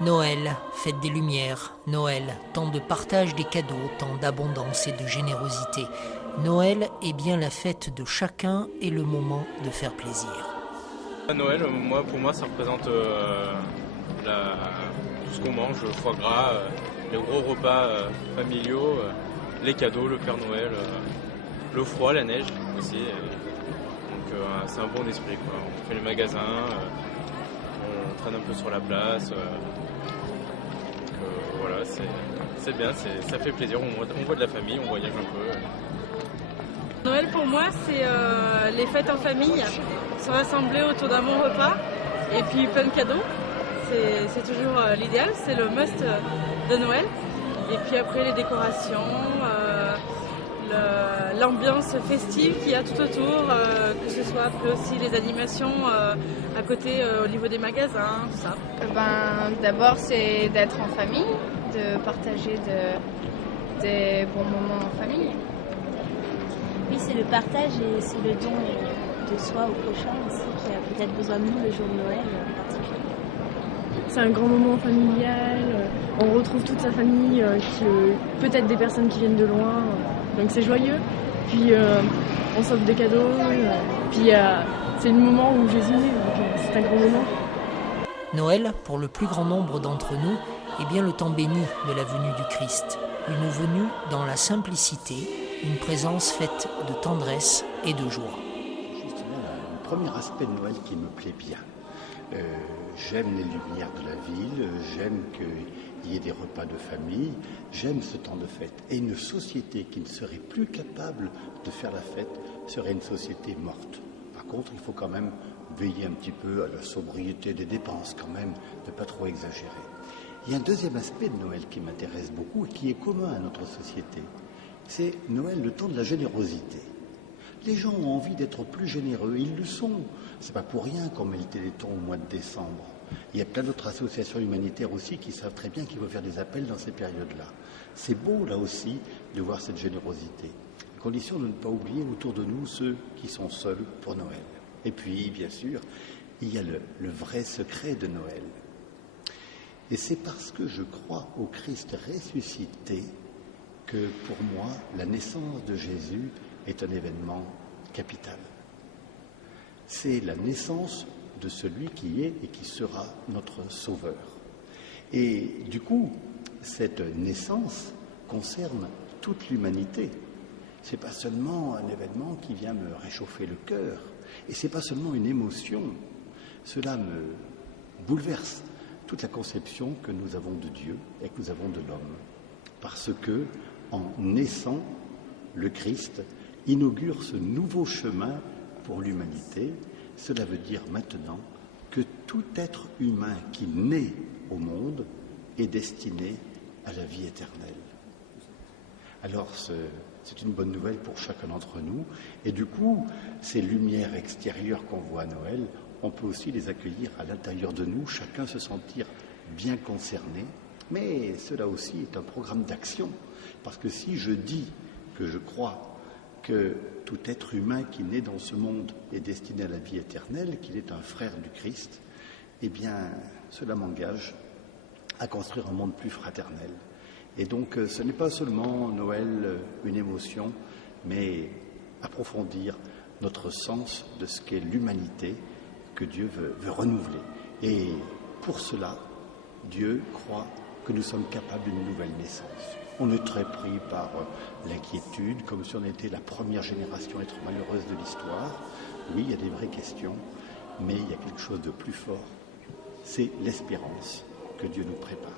Noël, fête des Lumières, Noël, temps de partage des cadeaux, temps d'abondance et de générosité. Noël est bien la fête de chacun et le moment de faire plaisir. Noël, pour moi, ça représente tout ce qu'on mange, le foie gras, les gros repas familiaux, les cadeaux, le Père Noël, le froid, la neige aussi. Donc c'est un bon esprit, quoi. On fait les magasins, on traîne un peu sur la place. Voilà, c'est bien, ça fait plaisir. On voit de la famille, on voyage un peu. Noël pour moi, c'est les fêtes en famille, se rassembler autour d'un bon repas et puis plein de cadeaux. C'est toujours l'idéal, c'est le must de Noël. Et puis après les décorations, l'ambiance festive qu'il y a tout autour, que ce soit après aussi les animations à côté au niveau des magasins, tout ça. D'abord c'est d'être en famille, de partager des bons moments en famille. Oui, c'est le partage et c'est le don de soi au prochain aussi qui a peut-être besoin de nous le jour de Noël en particulier. C'est un grand moment familial, on retrouve toute sa famille, peut-être des personnes qui viennent de loin, donc c'est joyeux. Puis on s'offre des cadeaux, puis c'est le moment où Jésus naît, donc c'est un grand moment. Noël, pour le plus grand nombre d'entre nous, est bien le temps béni de la venue du Christ. Une venue dans la simplicité, une présence faite de tendresse et de joie. Justement, le premier aspect de Noël qui me plaît bien. J'aime les lumières de la ville, j'aime qu'il y ait des repas de famille, j'aime ce temps de fête. Et une société qui ne serait plus capable de faire la fête serait une société morte. Par contre, il faut quand même veiller un petit peu à la sobriété des dépenses, quand même, de ne pas trop exagérer. Il y a un deuxième aspect de Noël qui m'intéresse beaucoup et qui est commun à notre société. C'est Noël, le temps de la générosité. Les gens ont envie d'être plus généreux, ils le sont. C'est pas pour rien qu'on met le Téléthon au mois de décembre. Il y a plein d'autres associations humanitaires aussi qui savent très bien qu'il faut faire des appels dans ces périodes-là. C'est beau, là aussi, de voir cette générosité. À condition de ne pas oublier autour de nous ceux qui sont seuls pour Noël. Et puis, bien sûr, il y a le vrai secret de Noël. Et c'est parce que je crois au Christ ressuscité que, pour moi, la naissance de Jésus est un événement capital. C'est la naissance de celui qui est et qui sera notre Sauveur. Et du coup, cette naissance concerne toute l'humanité. Ce n'est pas seulement un événement qui vient me réchauffer le cœur, et ce n'est pas seulement une émotion. Cela me bouleverse toute la conception que nous avons de Dieu et que nous avons de l'homme. Parce que, en naissant, le Christ inaugure ce nouveau chemin pour l'humanité. Cela veut dire maintenant que tout être humain qui naît au monde est destiné à la vie éternelle. Alors c'est une bonne nouvelle pour chacun d'entre nous. Et du coup, ces lumières extérieures qu'on voit à Noël, on peut aussi les accueillir à l'intérieur de nous, chacun se sentir bien concerné. Mais cela aussi est un programme d'action. Parce que si je dis que je crois que tout être humain qui naît dans ce monde est destiné à la vie éternelle, qu'il est un frère du Christ, eh bien, cela m'engage à construire un monde plus fraternel. Et donc, ce n'est pas seulement Noël, une émotion, mais approfondir notre sens de ce qu'est l'humanité que Dieu veut renouveler. Et pour cela, Dieu croit que nous sommes capables d'une nouvelle naissance. On est très pris par l'inquiétude, comme si on était la première génération à être malheureuse de l'histoire. Oui, il y a des vraies questions, mais il y a quelque chose de plus fort. C'est l'espérance que Dieu nous prépare.